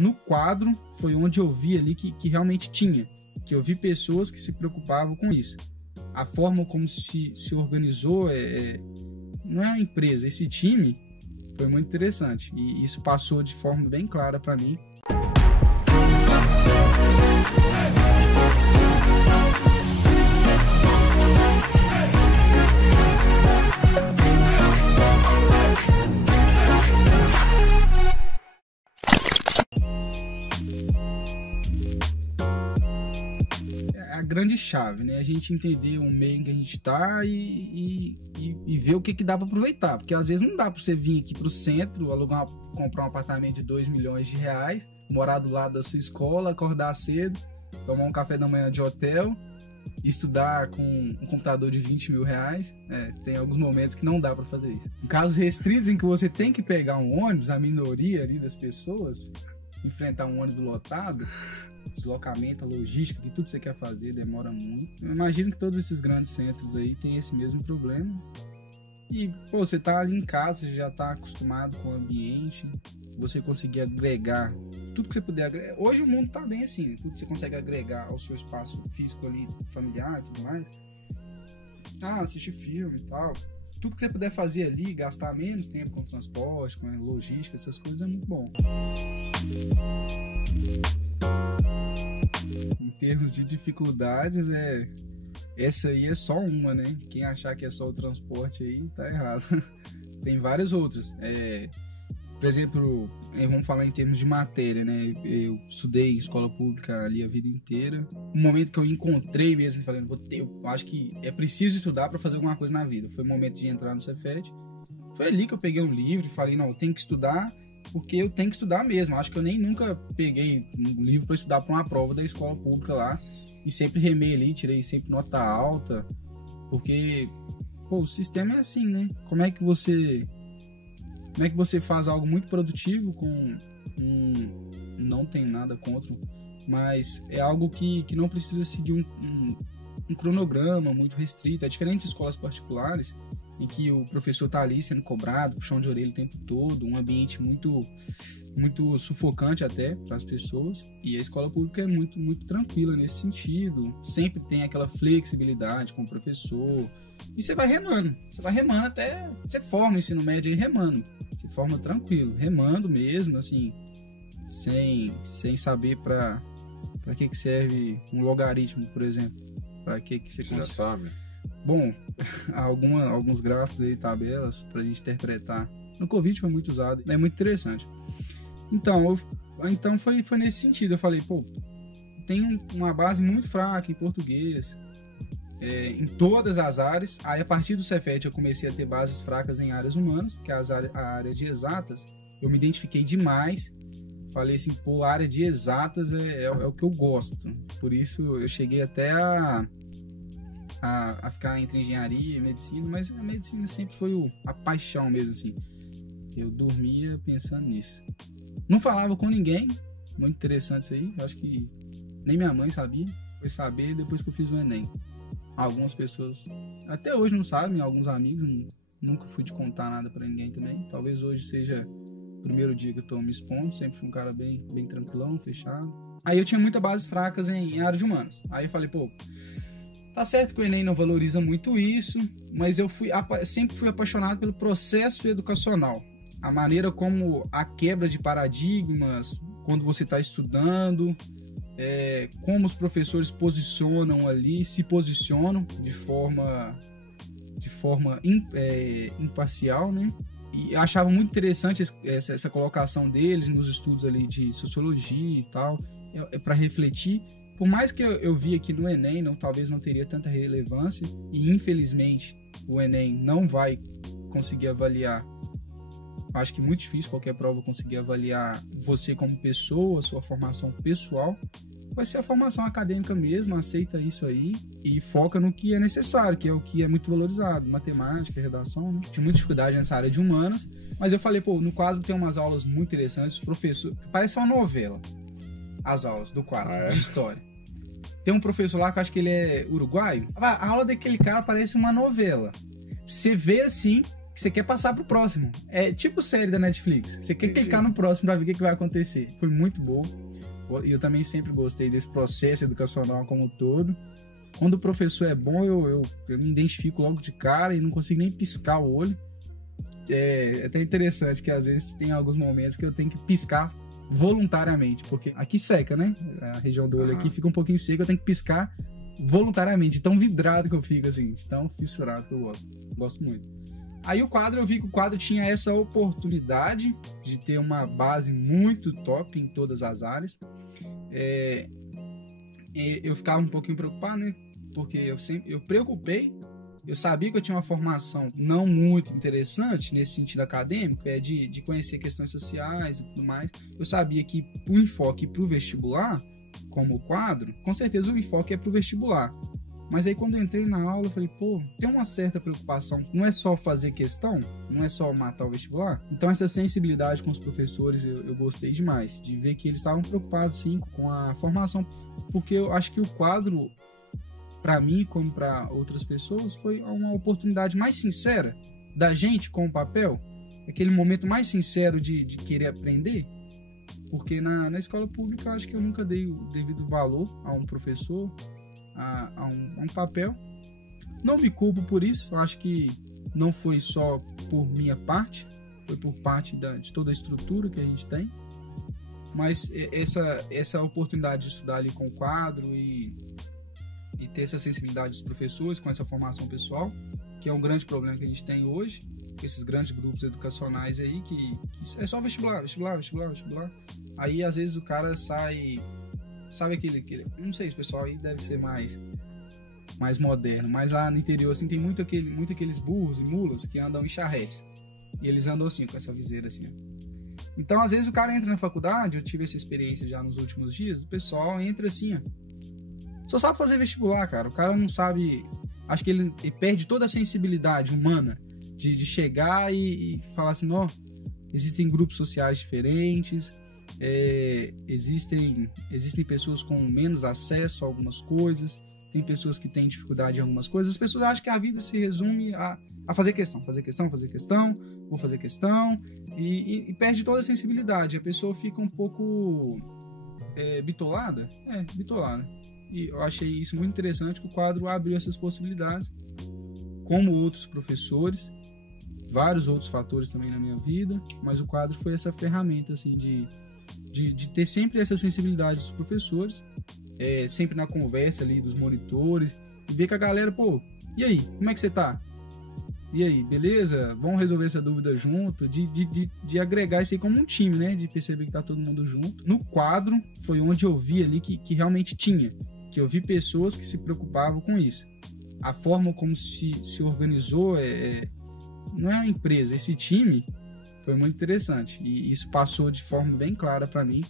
No quadro foi onde eu vi ali que realmente tinha, que eu vi pessoas que se preocupavam com isso. A forma como se organizou, não é uma empresa, esse time foi muito interessante. E isso passou de forma bem clara para mim. A grande chave, né? A gente entender o meio em que a gente tá e ver o que dá para aproveitar. Porque às vezes não dá para você vir aqui pro centro, comprar um apartamento de 2 milhões de reais, morar do lado da sua escola, acordar cedo, tomar um café da manhã de hotel, estudar com um computador de 20 mil reais. Tem alguns momentos que não dá para fazer isso. Em casos restritos em que você tem que pegar um ônibus, a minoria ali das pessoas, enfrentar um ônibus lotado, deslocamento, a logística, que tudo que você quer fazer demora muito. Eu imagino que todos esses grandes centros aí têm esse mesmo problema. E, você tá ali em casa, você já tá acostumado com o ambiente, você conseguir agregar tudo que você puder agregar. Hoje o mundo tá bem assim, tudo que você consegue agregar ao seu espaço físico ali, familiar e tudo mais. Assistir filme e tal. Tudo que você puder fazer ali, gastar menos tempo com transporte, com logística, essas coisas é muito bom. Em termos de dificuldades, essa aí é só uma, né? Quem achar que é só o transporte aí, tá errado. Tem várias outras. Por exemplo, vamos falar em termos de matéria, né? Eu estudei em escola pública ali a vida inteira. Um momento que eu encontrei mesmo, falando, eu acho que é preciso estudar para fazer alguma coisa na vida. Foi o momento de entrar no Cefet. Foi ali que eu peguei um livro e falei, não, eu tenho que estudar, porque eu tenho que estudar mesmo. Acho que eu nem nunca peguei um livro para estudar para uma prova da escola pública lá e sempre remei ali, tirei sempre nota alta, porque o sistema é assim, né? Como é que você faz algo muito produtivo com não tem nada contra, mas é algo que não precisa seguir um cronograma muito restrito. É diferente de escolas particulares, em que o professor está ali sendo cobrado, puxão de orelha o tempo todo, um ambiente muito, muito sufocante até para as pessoas. E a escola pública é muito, muito tranquila nesse sentido. Sempre tem aquela flexibilidade com o professor. E você vai remando até você forma o ensino médio aí remando. Você forma tranquilo, remando mesmo, assim, sem saber para que serve um logaritmo, por exemplo. Para que você já sabe? Bom, alguns gráficos aí, tabelas, pra gente interpretar. No Covid foi muito usado, é muito interessante. Então foi nesse sentido. Eu falei, tem uma base muito fraca em português, em todas as áreas. Aí, a partir do Cefet, eu comecei a ter bases fracas em áreas humanas, porque a área de exatas, eu me identifiquei demais. Falei assim, a área de exatas é o que eu gosto. Por isso, eu cheguei até a ficar entre engenharia e medicina, mas a medicina sempre foi a paixão mesmo, assim. Eu dormia pensando nisso. Não falava com ninguém, muito interessante isso aí. Acho que nem minha mãe sabia. Foi saber depois que eu fiz o Enem. Algumas pessoas até hoje não sabem, alguns amigos, nunca fui de contar nada pra ninguém também. Talvez hoje seja o primeiro dia que eu tô me expondo, sempre fui um cara bem, bem tranquilão, fechado. Aí eu tinha muitas bases fracas em área de humanas. Aí eu falei, tá certo que o Enem não valoriza muito isso, mas eu sempre fui apaixonado pelo processo educacional. A maneira como a quebra de paradigmas, quando você está estudando, como os professores se posicionam de forma imparcial, né? E eu achava muito interessante essa colocação deles nos estudos ali de sociologia e tal, para refletir. Por mais que eu vi aqui no Enem, talvez não teria tanta relevância, e infelizmente o Enem não vai conseguir avaliar. Acho que é muito difícil qualquer prova conseguir avaliar você como pessoa, sua formação pessoal. Vai ser a formação acadêmica mesmo, aceita isso aí e foca no que é necessário, que é o que é muito valorizado, matemática, redação, né? Tinha muita dificuldade nessa área de humanas, mas eu falei, no quadro tem umas aulas muito interessantes, os professores, parece uma novela, as aulas do quadro, de história. Tem um professor lá que eu acho que ele é uruguaio, a aula daquele cara parece uma novela. Você vê assim, que você quer passar pro próximo. É tipo série da Netflix. Você quer clicar no próximo pra ver o que vai acontecer. Foi muito bom. E eu também sempre gostei desse processo educacional como um todo. Quando o professor é bom, eu me identifico logo de cara e não consigo nem piscar o olho. É até interessante que às vezes tem alguns momentos que eu tenho que piscar voluntariamente, porque aqui seca, né? A região do olho aqui fica um pouquinho seca, eu tenho que piscar voluntariamente, tão vidrado que eu fico, assim, tão fissurado que eu gosto muito. Aí o quadro, eu vi que o quadro tinha essa oportunidade de ter uma base muito top em todas as áreas. Eu ficava um pouquinho preocupado, né? Porque eu preocupei, eu sabia que eu tinha uma formação não muito interessante nesse sentido acadêmico, de conhecer questões sociais e tudo mais. Eu sabia que o enfoque para o vestibular, como o quadro, com certeza o enfoque é para o vestibular. Mas aí quando eu entrei na aula, eu falei, pô, tem uma certa preocupação. Não é só fazer questão, não é só matar o vestibular. Então essa sensibilidade com os professores eu gostei demais, de ver que eles estavam preocupados sim com a formação. Porque eu acho que o quadro, para mim, como para outras pessoas, foi uma oportunidade mais sincera da gente com o papel. Aquele momento mais sincero de querer aprender. Porque na escola pública eu acho que eu nunca dei o devido valor a um professor, a um papel. Não me culpo por isso, eu acho que não foi só por minha parte, foi por parte de toda a estrutura que a gente tem. Mas essa oportunidade de estudar ali com o quadro e ter essa sensibilidade dos professores com essa formação pessoal, que é um grande problema que a gente tem hoje, esses grandes grupos educacionais aí, que é só vestibular. Aí às vezes o cara sai, sabe aquele não sei, o pessoal aí deve ser mais moderno, mas lá no interior assim tem muito aqueles burros e mulas que andam em charretes, e eles andam assim com essa viseira assim, ó. Então às vezes o cara entra na faculdade, eu tive essa experiência já nos últimos dias, o pessoal entra assim, ó, só sabe fazer vestibular, cara, o cara não sabe, acho que ele perde toda a sensibilidade humana de chegar e falar assim, ó, existem grupos sociais diferentes, existem pessoas com menos acesso a algumas coisas, tem pessoas que têm dificuldade em algumas coisas, as pessoas acham que a vida se resume a fazer questão, vou fazer questão, e perde toda a sensibilidade, a pessoa fica um pouco bitolada, e eu achei isso muito interessante, que o quadro abriu essas possibilidades, como outros professores, vários outros fatores também na minha vida, mas o quadro foi essa ferramenta assim, de ter sempre essa sensibilidade dos professores, sempre na conversa ali dos monitores, e ver que a galera, pô, e aí, como é que você tá? E aí, beleza? Vamos resolver essa dúvida junto, de agregar isso aí como um time, né? De perceber que tá todo mundo junto. No quadro, foi onde eu vi ali que realmente tinha, que eu vi pessoas que se preocupavam com isso. A forma como se organizou, não é uma empresa, esse time foi muito interessante, e isso passou de forma bem clara para mim.